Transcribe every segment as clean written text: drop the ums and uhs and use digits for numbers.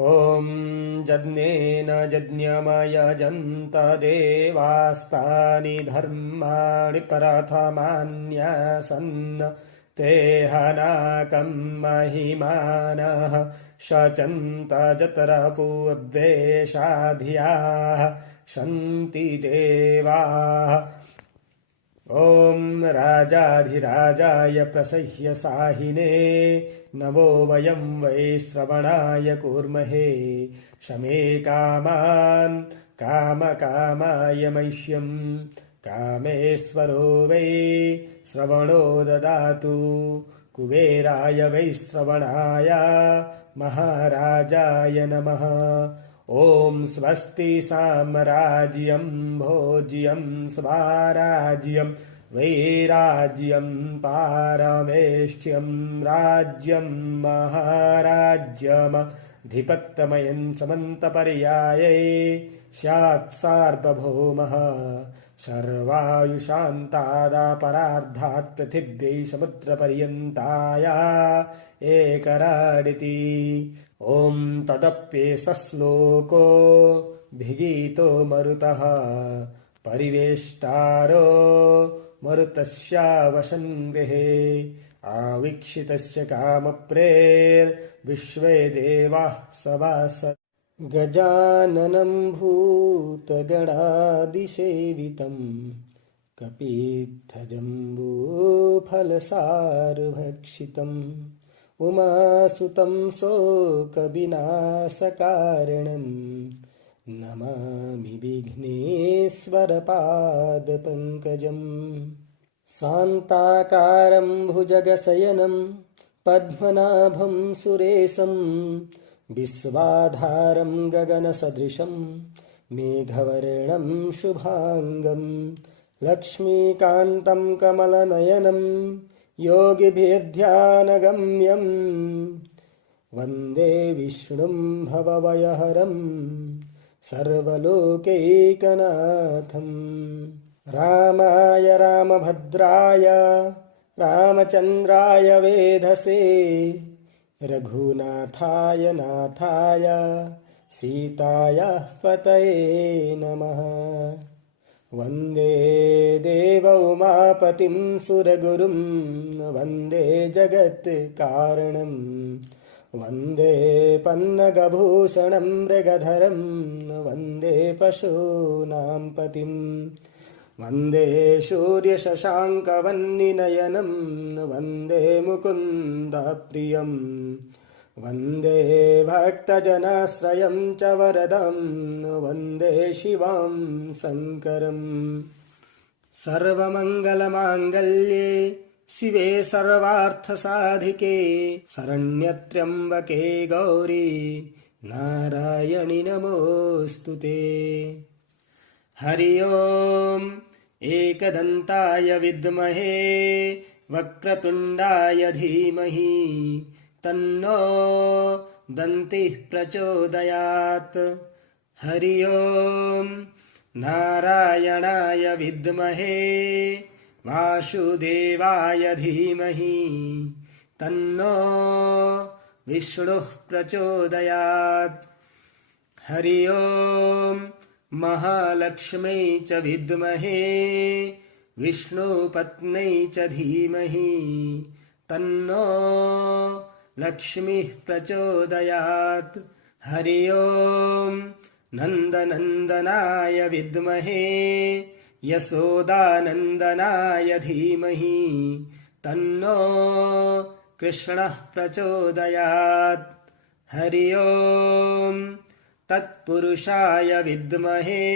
ॐ यज्ञेन यज्ञमयजन्त देवास्तानि धर्माणि प्रथमान्यासन् ते हनाकं महिमानः शचन्त जतरपूर्वेशाधियाः सन्ति देवाः। ॐ राजाधिराजाय प्रसह्य साहिने नमो वयं वै श्रवणाय कूर्महे शमे कामान् कामकामाय मह्यं कामेश्वरो वै श्रवणो ददातु कुबेराय वै श्रवणाय महाराजाय नमः। ॐ स्वस्ति साम्राज्यं भोज्यं स्वाराज्यं वैराज्यं पारमेष्ठ्यं राज्यं महाराज्यमधिपत्यमयं समन्तपर्याये स्यात् सार्वभौमः सर्वायुषान्तादापरार्धात् पृथिव्यै समुद्रपर्यन्ताया एकराडिति। ॐ तदप्येष श्लोको भिगीतो मरुतः परिवेष्टारो मरुतस्यावसन् गृहे आवीक्षितस्य कामप्रेर्विश्वे देवाः सभासत्। गजाननं भूतगणादिसेवितं कपित्थजम्बूफलसारभक्षितम् उमासुतं शोकविनाशकारणं नमामि विघ्नेश्वरपादपङ्कजम्। शान्ताकारं भुजगशयनं पद्मनाभं सुरेशं विश्वाधारं गगनसदृशं मेघवर्णं शुभाङ्गं लक्ष्मीकान्तं कमलनयनं योगिभिर्ध्यानगम्यं वन्दे विष्णुं भवभयहरं सर्वलोकैकनाथं। रामाय रामभद्राय रामचन्द्राय वेधसे रघुनाथाय नाथाय सीताय पतये नमः। वन्दे देवौमापतिं सुरगुरुं वन्दे जगत्कारणं वन्दे पन्नगभूषणं मृगधरं वन्दे पशूनां पतिं वन्दे सूर्यशशाङ्कवह्निनयनं वन्दे मुकुन्दप्रियं वन्दे भक्तजनाश्रयं च वरदं वन्दे शिवं शङ्करम्। सर्वमङ्गलमाङ्गल्ये शिवे सर्वार्थसाधिके शरण्यत्र्यम्बके गौरी नारायणि नमोऽस्तुते। हरि ओम् एकदन्ताय विद्महे वक्रतुण्डाय धीमहि तन्नो दन्तिः प्रचोदयात्। हरि ओम् नारायणाय विद्महे वासुदेवाय धीमहि तन्नो विष्णुः प्रचोदयात्। हरि ओम् महालक्ष्मै च विद्महे विष्णुपत्न्यै च धीमहि तन्नो लक्ष्मीः प्रचोदयात्। हरि ओम् नन्दनन्दनाय विद्महे यशोदानन्दनाय धीमहि तन्नो कृष्णः प्रचोदयात्। हरि ओम् तत्पुरुषाय विद्महे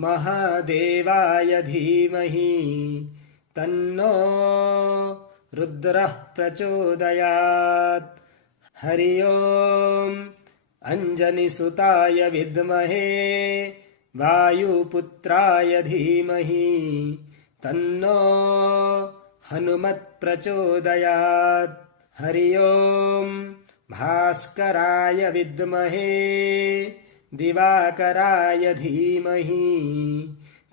महादेवाय धीमहि तन्नो रुद्रः प्रचोदयात्। हरि ओम् अञ्जनिसुताय विद्महे वायुपुत्राय धीमहि तन्नो हनुमत् प्रचोदयात्। हरि ओम् भास्कराय विद्महे दिवाकराय धीमहि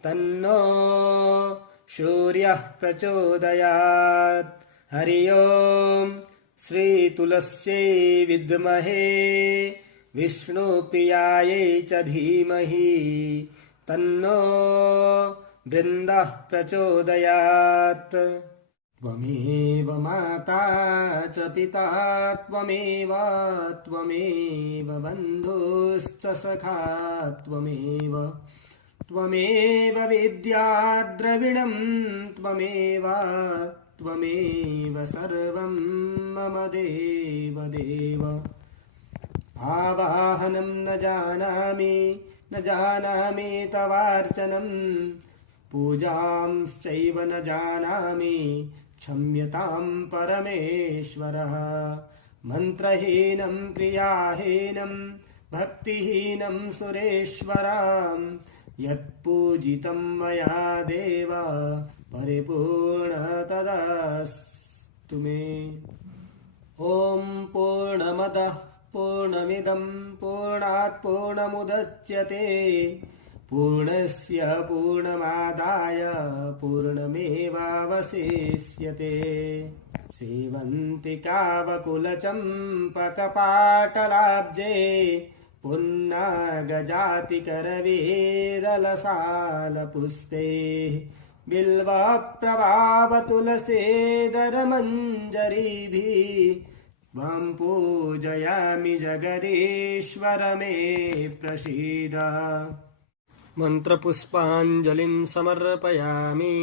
तन्नो सूर्यः प्रचोदयात्। हरि ओम् श्रीतुलस्यै विद्महे विष्णुप्रियायै च धीमहि तन्नो बृन्दः प्रचोदयात्। त्वमेव माता च पिता त्वमेव बन्धुश्च सखा त्वमेव विद्या द्रविणं त्वमेव सर्वं मम देव। आवाहनं न जानामि तवार्चनं पूजांश्चैव न जानामि क्षम्यतां परमेश्वरः। मन्त्रहीनं क्रियाहीनं भक्तिहीनं सुरेश्वरां यत्पूजितं मया देव परिपूर्णतदस्तु मे। ॐ पूर्णमदः पूर्णमिदं पूर्णात् पूर्णमुदच्यते पूर्णस्य पूर्णमादाय पूर्णमेवावशिष्यते। सेवन्तिकावकुलचम्पकपाटलाब्जे पुन्नागजातिकरवीरलसालपुष्पे बिल्वप्रभावतुलसेदरमञ्जरीभिः त्वं पूजयामि जगदीश्वर मे प्रसीद। मन्त्रपुष्पाञ्जलिं समर्पयामि।